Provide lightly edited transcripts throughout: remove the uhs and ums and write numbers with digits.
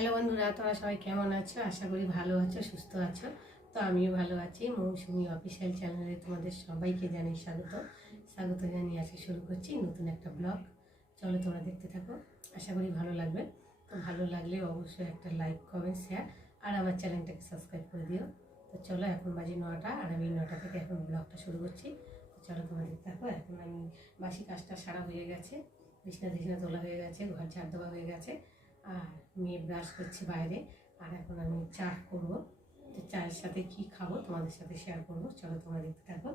Hello বন্ধুরা, তোমরা সবাই কেমন আছো? আশা করি ভালো আছো, সুস্থ আছো। তো আমিও ভালো আছি। মৌসুমি অফিসিয়াল চ্যানেলে তোমাদের সবাইকে জানাই স্বাগত জানিয়ে আজকে শুরু করছি নতুন একটা ব্লগ। চলো তোমরা দেখতে থাকো, আশা করি ভালো লাগবে। তো ভালো লাগলে অবশ্যই একটা লাইক, কমেন্ট, শেয়ার আর আমার চ্যানেলটাকে সাবস্ক্রাইব করে দিও। তো চলো, এখন বাজে 9টা আর আমি 9টা থেকে এখন ব্লগটা শুরু করছি। তো চলো তোমরা দেখতে থাকো। এখন আমি বাসি কাজটা সারা হয়ে গেছে, বিছনা তোলা হয়ে গেছে, ঘর ঝাড় দেওয়া হয়ে গেছে, আর মেয়ে ব্রাশ করছি বাইরে। আর এখন আমি চা করবো। তো চায়ের সাথে কি খাবো তোমাদের সাথে শেয়ার করবো। চলো তোমরা দেখতে থাকো।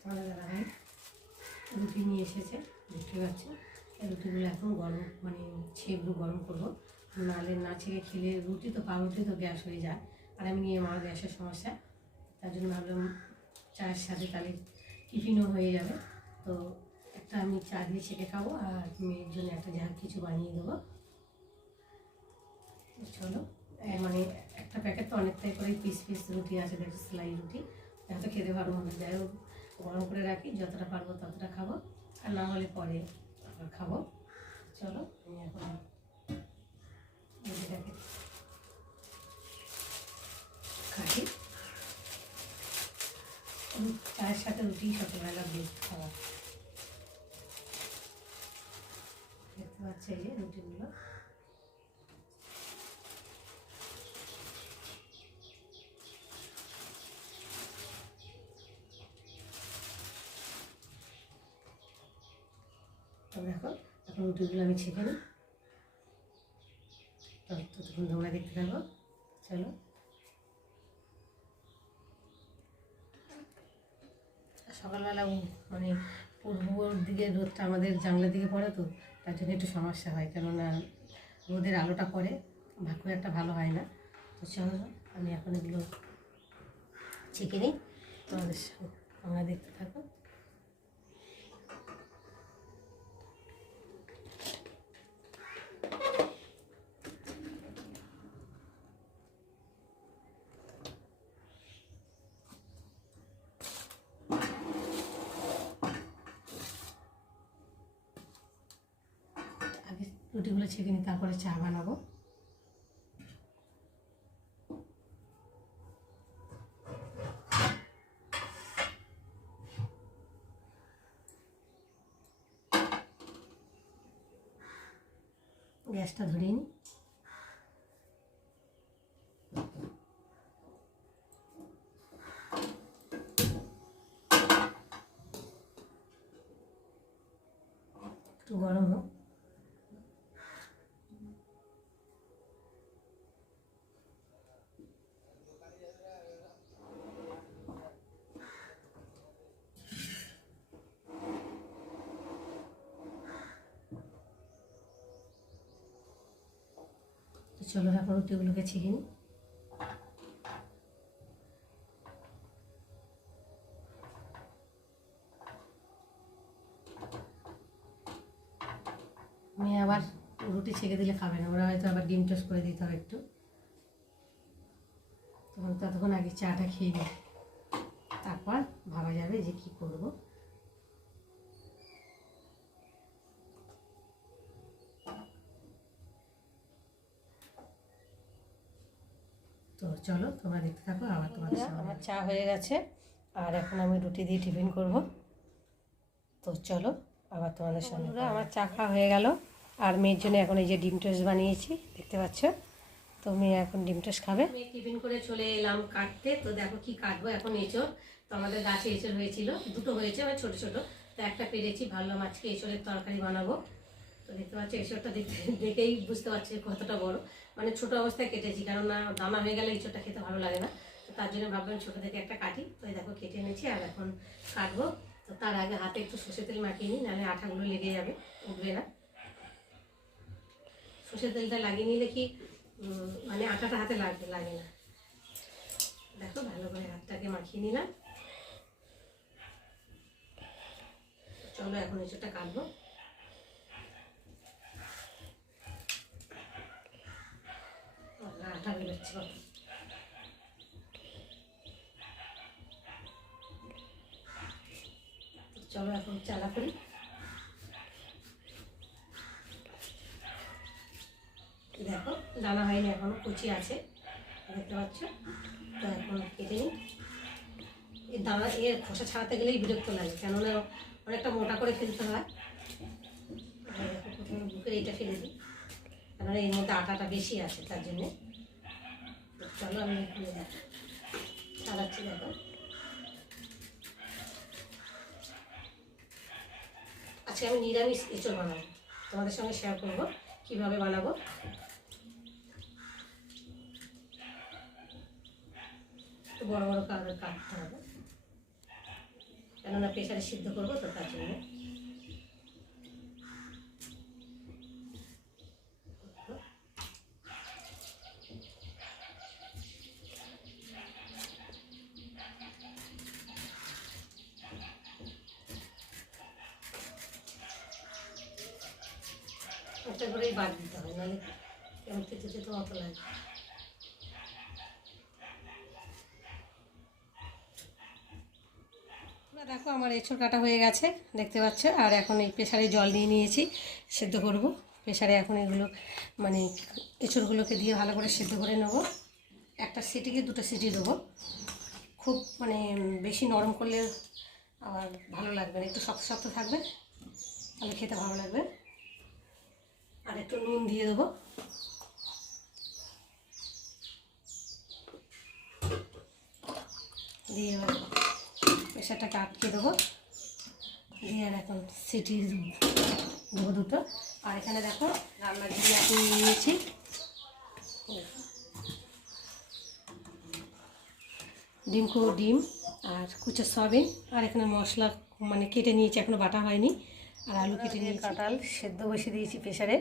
তোমাদের দাদাভাই রুটি নিয়ে এসেছে, দেখতে পাচ্ছ। এই রুটিগুলো এখন গরম ছেঁকবো, গরম করবো। নাহলে না ছেঁকে খেলে রুটি তো পাউরুটি তো গ্যাস হয়ে যায়, আর আমি নিয়ে আমার গ্যাসের সমস্যা। তার জন্য ভাবলাম চায়ের সাথে তাহলে টিফিনও হয়ে যাবে। তো একটা আমি চা দিয়ে ছেঁকে খাবো, আর মেয়ের জন্য একটা যা কিছু বানিয়ে দেবো। চলো, একটা প্যাকেট তো অনেকটাই করে পিস রুটি আছে, দেখো সেলাই রুটি। এত খেতে পারবো না, যাই হোক গরম করে রাখি, যতটা পারবো ততটা খাবো, আর না হলে পরে আবার খাবো। চলো আমি এখন রুটিটাকে খাই। চায়ের সাথে রুটি সকালবেলা বেস্ট খাওয়া। দেখতে পাচ্ছি এই যে রুটিগুলো। দেখো, এখন রুটিগুলো আমি ছেঁকে নিই। ততক্ষণ তোমরা দেখতে থাকো। চলো, সকালবেলা পূর্বর দিকে রোদটা আমাদের জানলার দিকে পড়ে, তো তার জন্য একটু সমস্যা হয়, কেননা রোদের আলোটা পড়ে খুব একটা ভালো হয় না। তো চলো আমি এখন এগুলো ছেঁকে নিই, তোমাদের তোমরা দেখতে থাকো। আগে রুটিগুলো ছেঁকে নিই, তারপরে চা বানাবো। গ্যাসটা ধরিয়ে নিই। একটু গরম হোক। তো চলো এখন রুটিগুলোকে ছেঁকে নিই। মেয়ে আবার রুটি ছেঁকে দিলে খাবে না, ওরা হয়তো আবার ডিম টোস্ট করে দিতে হবে একটু। ততক্ষণ আগে চাটা খেয়ে নিই, তারপর ভাবা যাবে যে কি করব। তো চলো তোমরা দেখতে থাকো, আবার তোমাদের সামনে। আমার চা হয়ে গেছে, আর এখন আমি রুটি দিয়ে টিফিন করব। তো চলো আবার তোমাদের সামনে। আমার চা খাওয়া হয়ে গেল, আর মেয়ের জন্য এখন এই যে ডিম টোস্ট বানিয়েছি, দেখতে পাচ্ছ। তো মেয়ে এখন ডিম টোস্ট খাবে। মেয়ে টিফিন করে চলে এলাম কাটতে। তো দেখো কি কাটবো এখন। এঁচড়, তো আমাদের গাছে এঁচড় হয়েছিল, দুটো হয়েছে, মানে ছোটো ছোটো। তো একটা পেরেছি, ভাবলাম আজকে এঁচড়ের তরকারি বানাবো। তো দেখতে পাচ্ছি এঁচড়টা দেখেই বুঝতে পারছি কতটা বড়। মানে ছোটো অবস্থায় কেটেছি, কারণ দানা হয়ে গেলে এঁচড়টা খেতে ভালো লাগে না। তো তার জন্য ভাবলাম ছোটো থেকে একটা কাটি। তো এই দেখো কেটে এনেছি, আর এখন কাটবো। তো তার আগে হাতে একটু সর্ষের তেল মাখিয়ে নিই, নাহলে আঠাগুলো লেগে যাবে, উঠবে না। সর্ষের তেলটা লাগিয়ে নিলে কি মানে আটাটা হাতে লাগে না। দেখো ভালো করে হাতটাকে মাখিয়ে নিলাম। চলো এখন এঁচড়টা কাটবো। আটা বেরোচ্ছে কত। চলো এখন চালা করি। দেখো দানা হয়নি এখনো, কুচি আছে দেখতে পাচ্ছ। তো এখন কেটে নিই। এই দানা খোসা ছাড়াতে গেলেই বিরক্ত লাগে, কেননা অনেকটা মোটা করে ফেলতে হয়। দেখো প্রথমে বুকের এইটা ফেলে দিই, কেননা এর মধ্যে আটাটা বেশি আছে তার জন্যে। চলো আমি খুলে দেখো ছাড়াচ্ছি। দেখো আজকে আমি নিরামিষ এঁচড় বানাবো, তোমাদের সঙ্গে শেয়ার করবো কীভাবে বানাবো। একটু বড় বড় করে কাটতে হবে, কেননা প্রেশারে সিদ্ধ করবো তো তার জন্য। একটা করেই বাদ দিতে হয়, নাহলে কেমন তেতো তেতো মতো লাগে। দেখো আমার এঁচড় কাটা হয়ে গেছে দেখতে পাচ্ছ। আর এখন এই প্রেসারে জল নিয়ে নিয়েছি, সেদ্ধ করব। প্রেসারে এখন এগুলো মানে এঁচড়গুলোকে দিয়ে ভালো করে সেদ্ধ করে নেব। একটা সিটিকে 2টা সিটি দেবো। খুব মানে বেশি নরম করলে আবার ভালো লাগবে না, একটু শক্ত শক্ত থাকবে, তাহলে খেতে ভালো লাগবে। আর একটু নুন দিয়ে দেবো। দিয়ে এবার প্রেসারটাকে আটকে দেবো, দিয়ে আর এখন সিটি দেবো 2টো। আর এখানে দেখো রান্নার ঘি এখন নিয়ে নিয়েছি, ডিম আর কুচো সয়াবিন। আর এখানে মশলা মানে কেটে নিয়েছি, এখনও বাটা হয়নি। আর আলু কেটে নিয়ে কাঁঠাল সেদ্ধ বসিয়ে দিয়েছি প্রেসারে।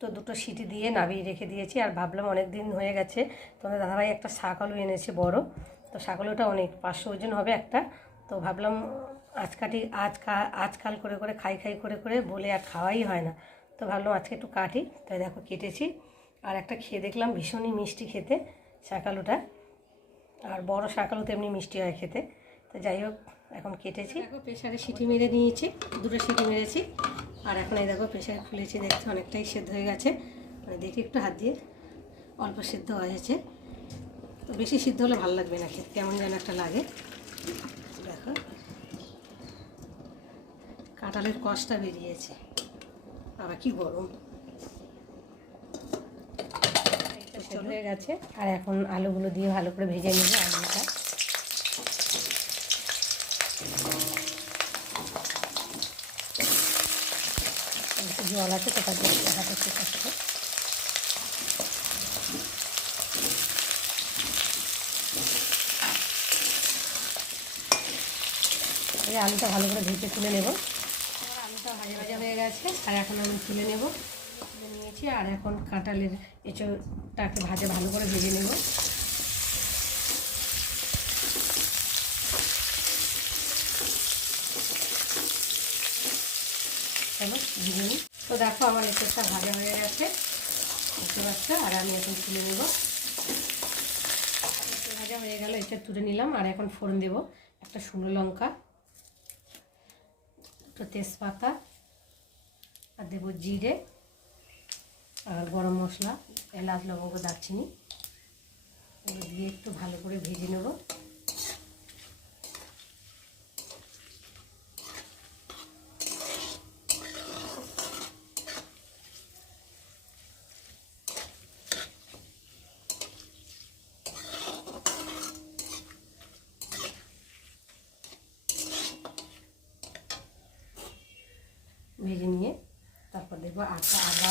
তো 2টো সিটি দিয়ে নামিয়ে রেখে দিয়েছি। আর ভাবলাম অনেক দিন হয়ে গেছে, তোমাদের দাদাভাই একটা শাক আলু এনেছে বড়, তো শাক আলুটা অনেক 500 ওজন হবে একটা। তো ভাবলাম আজকাল করে করে খাই করে বলে আর খাওয়াই হয় না। তো ভাবলাম আজকে একটু কাটি, তাই দেখো কেটেছি। আর একটা খেয়ে দেখলাম ভীষণই মিষ্টি খেতে শাক আলুটা। আর বড় শাক আলু তো এমনি মিষ্টি হয় খেতে। তো যাই হোক এখন কেটেছি। দেখো প্রেসারে সিটি মেরে নিয়েছি, 2টো সিটি মেরেছি। আর এখন এই দেখো প্রেসারে খুলেছি, দেখছি অনেকটাই সেদ্ধ হয়ে গেছে। দেখি একটু হাত দিয়ে, অল্প সেদ্ধ হয়েছে। তো বেশি সিদ্ধ হলে ভালো লাগবে না খেতে, কেমন যেন একটা লাগে। দেখো কাঁঠালের কষটা বেরিয়েছে, আবার কি গরম। সেদ্ধ হয়ে গেছে। আর এখন আলুগুলো দিয়ে ভালো করে ভেজে নেবো। আলুটা জল আছে তো তার জন্য হাতে শেখাচ্ছে। আলুটা ভালো করে ভেজে তুলে নেব। আলুটা ভাজা হয়ে গেছে, আর এখন আমি তুলে নেব। তুলে নিয়েছি। আর এখন কাঁঠালের এঁচোড়টাকে ভালো করে ভেজে নেব। চলো ভেজে নিই। তো দেখো আমার এঁচোড়টা ভাজা হয়ে গেছে বুঝতে পারছো। আর আমি এখন তুলে নেব। ভাজা হয়ে গেল, এঁচোড় তুলে নিলাম। আর এখন ফোড়ন দেব, একটা শুকনো লঙ্কা, একটু তেজপাতা, আর দেবো জিরে আর গরম মশলা, এলাচ লবঙ্গ দারচিনি, এগুলো দিয়ে একটু ভালো করে ভেজে নেব। ভেজে নিয়ে তারপর দেখবো আদা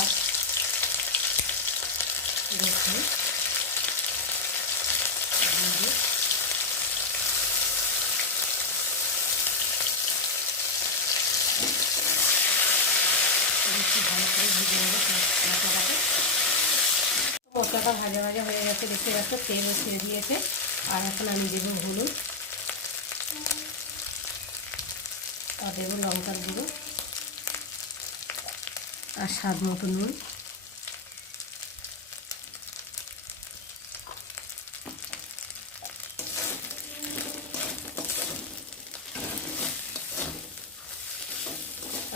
রসুন ভালো করে ভেজে নেবো মশলাটাকে। মশলাটা ভাজা হয়ে গেছে দেখতে পাচ্ছ, তেলও ছেড়ে দিয়েছে। আর এখন আমি দেবো হলুদ, আর দেবো লঙ্কার গুঁড়ো, আর স্বাদ মতো নুন।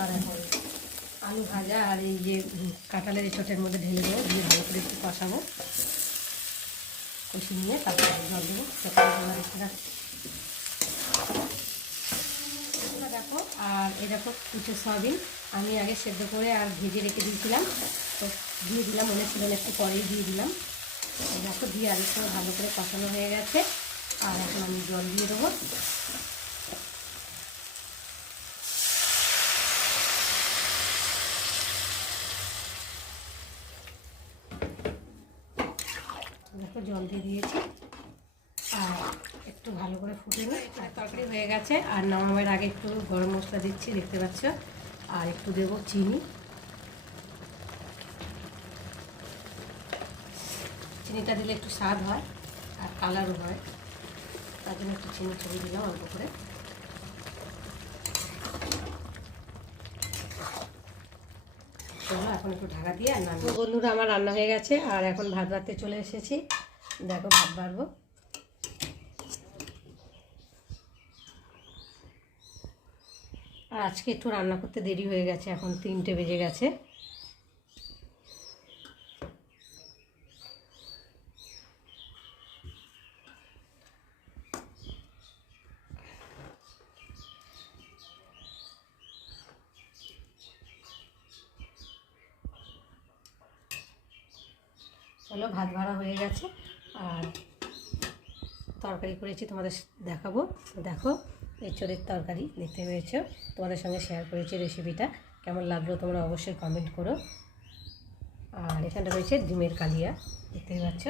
আর এখন আলু ভাজা আর এই যে কাঁঠালের এঁচোড়ের মধ্যে ঢেলে দেবো, দিয়ে ভালো করে একটু কষাবো, কষি নিয়ে তারপরে জল দেবো। দেখো, আর এই দেখো কুচো সয়াবিন আমি আগে সেদ্ধ করে আর ভেজে রেখে দিয়েছিলাম, তো দিয়ে দিলাম, মনে ছিল না একটু পরেই দিয়ে দিলাম। দেখো দিয়ে আর একটু ভালো করে কষানো হয়ে গেছে, আর এখন আমি জল দিয়ে দেবো। দেখো জল দিয়ে দিয়েছি, আর একটু ভালো করে ফুটে নিই। আর তরকারি হয়ে গেছে, আর নামাবার আগে একটু গরম মশলা দিচ্ছি, দেখতে পাচ্ছ, আর একটু দেবো চিনি। চিনিটা দিলে একটু স্বাদ হয় আর কালারও হয়, তার জন্য একটু চিনি ছড়িয়ে দিলাম অল্প করে। চলো এখন একটু ঢাকা দিয়ে আর নামবো। বন্ধুরা আমার রান্না হয়ে গেছে, আর এখন ভাত বাড়তে চলে এসেছি। দেখো ভাত বাড়বো। আর আজকে একটু রান্না করতে দেরি হয়ে গেছে, এখন 3টে বেজে গেছে। চলো ভাত ভাড়া হয়ে গেছে, আর তরকারি করেছি তোমাদের দেখাবো। দেখো এঁচোড়ের তরকারি দেখতে পেয়েছো, তোমাদের সঙ্গে শেয়ার করেছি রেসিপিটা। কেমন লাগলো তোমরা অবশ্যই কমেন্ট করো। আর এখানটা রয়েছে ডিমের কালিয়া, দেখতেই পাচ্ছ।